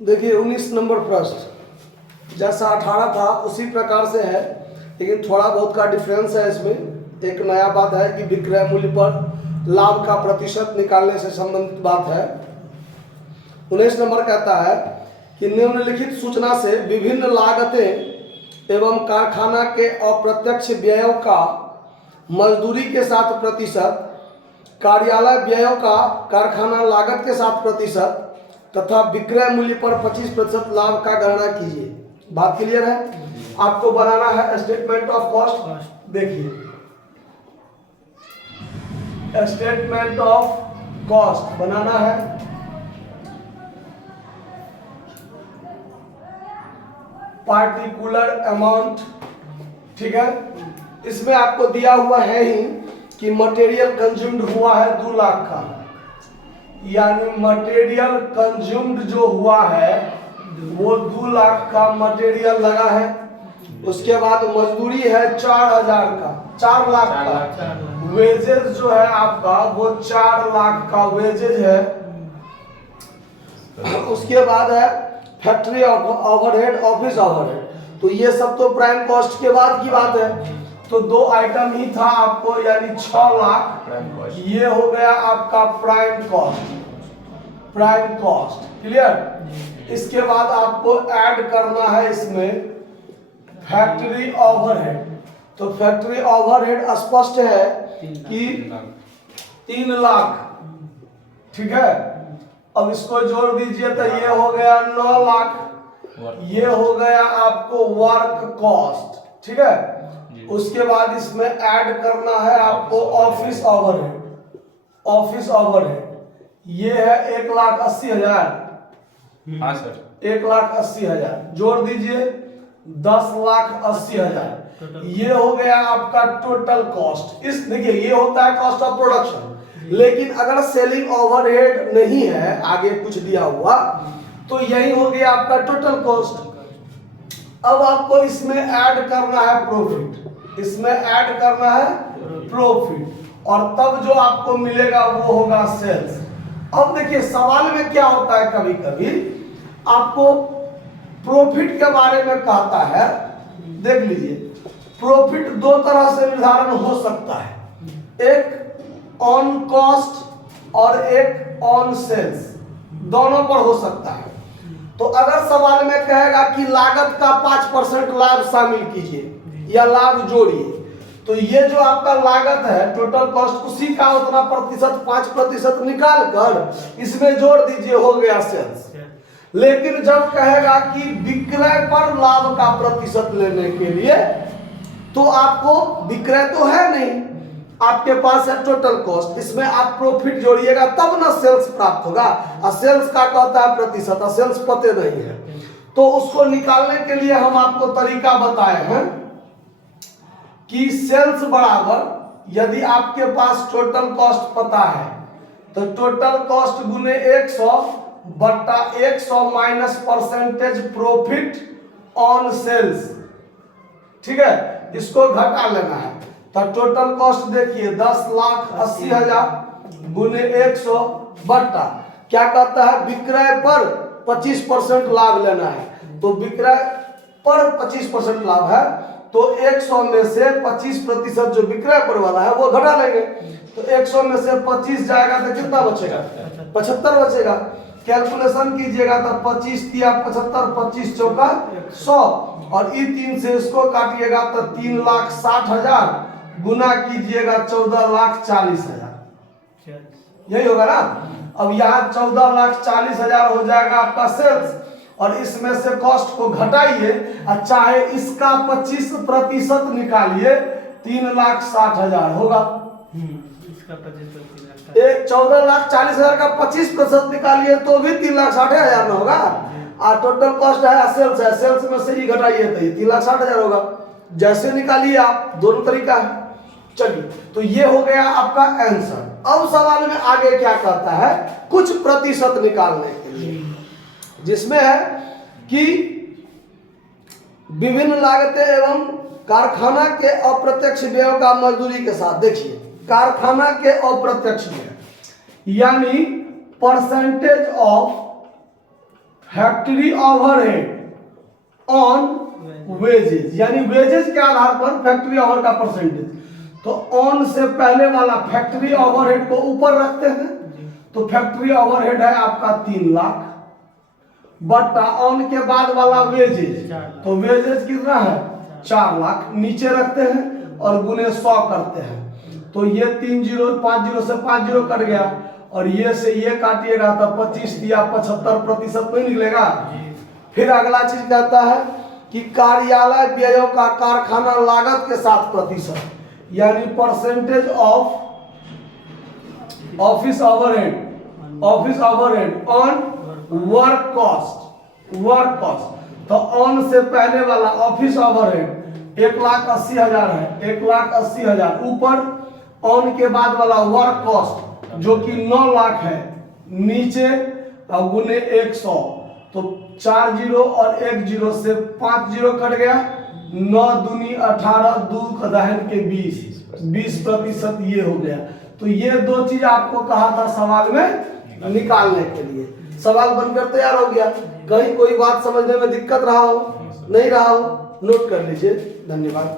देखिए 19 नंबर प्रश्न जैसा 18 था उसी प्रकार से है, लेकिन थोड़ा बहुत का डिफरेंस है। इसमें एक नया बात है कि विक्रय मूल्य पर लाभ का प्रतिशत निकालने से संबंधित बात है। 19 नंबर कहता है कि निम्नलिखित सूचना से विभिन्न लागतें एवं कारखाना के अप्रत्यक्ष व्ययों का मजदूरी के साथ प्रतिशत, कार्यालय व्ययों का कारखाना लागत के साथ प्रतिशत तथा विक्रय मूल्य पर 25% लाभ का गणना कीजिए। बात क्लियर है? आपको बनाना है स्टेटमेंट ऑफ कॉस्ट। देखिए स्टेटमेंट ऑफ कॉस्ट बनाना है। पार्टिकुलर अमाउंट, ठीक है। इसमें आपको दिया हुआ है ही कि मटेरियल कंज्यूम्ड हुआ है 2 लाख का, यानी मटेरियल कंज्यूम्ड जो हुआ है वो 2 लाख का मटेरियल लगा है। उसके बाद मजदूरी है 4000 का, 4 लाख का। वेजेस जो है आपका वो 4 लाख का वेजेज है। उसके बाद है फैक्ट्री ओवरहेड, ऑफिस ओवरहेड। तो ये सब तो प्राइम कॉस्ट के बाद की बात है। तो 2 आइटम ही था आपको, यानी 6 लाख। ये हो गया आपका prime cost, prime cost clear. इसके बाद आपको ऐड करना है इसमें फैक्ट्री ओवरहेड। तो फैक्ट्री ओवरहेड स्पष्ट है कि 3 लाख, ठीक है। अब इसको जोड़ दीजिए तो ये हो गया 9 लाख। ये हो गया आपको वर्क कॉस्ट, ठीक है। उसके बाद इसमें ऐड करना है आपको ऑफिस ओवरहेड, ऑफिस ओवरहेड। ये है 1,80,000। हाँ सर, 1,80,000 जोड़ दीजिए 10,80,000। ये हो गया आपका टोटल कॉस्ट। इस देखिए ये होता है कॉस्ट ऑफ प्रोडक्शन। लेकिन अगर सेलिंग ओवरहेड नहीं है, आगे कुछ दिया हुआ, तो यही हो गया आपका टोटल कॉस्ट। अब आपको इसमें ऐड करना है प्रॉफिट, इसमें ऐड करना है प्रॉफिट, और तब जो आपको मिलेगा वो होगा सेल्स। अब देखिए सवाल में क्या होता है, कभी कभी आपको प्रॉफिट के बारे में कहता है। देख लीजिए प्रॉफिट 2 तरह से निर्धारण हो सकता है, एक ऑन कॉस्ट और एक ऑन सेल्स, दोनों पर हो सकता है। तो अगर सवाल में कहेगा कि लागत का 5% लाभ शामिल कीजिए या लाभ जोड़िए, तो ये जो आपका लागत है टोटल कॉस्ट, उसी का उतना प्रतिशत 5% निकाल कर इसमें जोड़ दीजिए, हो गया सेल्स। लेकिन जब कहेगा कि विक्रय पर लाभ का प्रतिशत लेने के लिए, तो आपको विक्रय तो है नहीं, आपके पास है टोटल कॉस्ट, इसमें आप प्रॉफिट जोड़िएगा तब ना सेल्स प्राप्त होगा। और सेल्स का कहता है प्रतिशत, और सेल्स पते नहीं है। तो उसको निकालने के लिए हम आपको तरीका बताए हैं कि सेल्स बराबर, यदि आपके पास टोटल कॉस्ट पता है तो टोटल कॉस्ट गुने 100 बटा 100 minus percentage profit on sales, ठीक है। इसको घटा लेना है। तो टोटल कॉस्ट देखिए 10,80,000 गुने 100 बटा क्या कहता है, विक्रय पर 25% लाभ लेना है। तो विक्रय पर 25% लाभ है, तो 100 में से 25% जो विक्रय पर वाला है वो घटा लेंगे। तो 100 में से 25 जाएगा तो कितना बचेगा, 75 बचेगा। कैलकुलेशन कीजिएगा तो 25 तिया 75, 25 चौका 100, और ई 3 से इसको काटिएगा तो 3,60,000 गुना कीजिएगा 14,40,000, यही होगा ना। अब यहाँ 14,40,000 हो जाएगा आपका सेल्स, और इसमें से कॉस्ट को घटाइए, और चाहे इसका 25% निकालिए, 3,60,000 होगा। इसका 25% 14,40,000 का 25% निकालिए तो भी 3,60,000 में होगा। और टोटल कॉस्ट है सेल्स है, सेल्स में से ही घटाइए तो 3,60,000 होगा। जैसे निकालिए आप, दोनों तरीका है। चलिए, तो ये हो गया आपका आंसर। अब सवाल में आगे क्या कहता है, कुछ प्रतिशत निकालने के लिए, जिसमें है कि विभिन्न लागतें एवं कारखाना के अप्रत्यक्ष व्ययों का मजदूरी के साथ। देखिए कारखाना के अप्रत्यक्ष व्यय यानी percentage of factory overhead on wages, यानी वेजेज के आधार पर फैक्ट्री ओवर का परसेंटेज। तो ऑन से पहले वाला फैक्ट्री ओवरहेड को ऊपर रखते हैं, तो फैक्ट्री ओवरहेड है आपका 3 लाख, बट ऑन के बाद वाला वेजेज, तो वेजेज कितना है 4 लाख, नीचे रखते हैं और गुने 100 करते हैं। तो ये 3 जीरो 5 जीरो से 5 जीरो कट गया, और ये से ये काटिएगा तो 25 दिया 75% नहीं निकलेगा। फिर अगला चीज कहता है कि कार्यालय व्ययों का कारखाना लागत के 7%, यानी percentage of office overhead on work cost. तो ऑन से पहले वाला ऑफिस ओवरहेड 1,80,000 है, 1,80,000 ऊपर ऑन के बाद वाला वर्क कॉस्ट जो कि 9 लाख है, नीचे गुने 100, तो 4 जीरो और 1 जीरो से 5 जीरो कट गया, 9 दूनी 18, 2 दहन के 20% ये हो गया। तो ये 2 चीज आपको कहा था सवाल में निकालने के लिए। सवाल बनकर तैयार हो गया। कहीं कोई बात समझने में दिक्कत रहा हो, नहीं रहा हो, नोट कर लीजिए। धन्यवाद।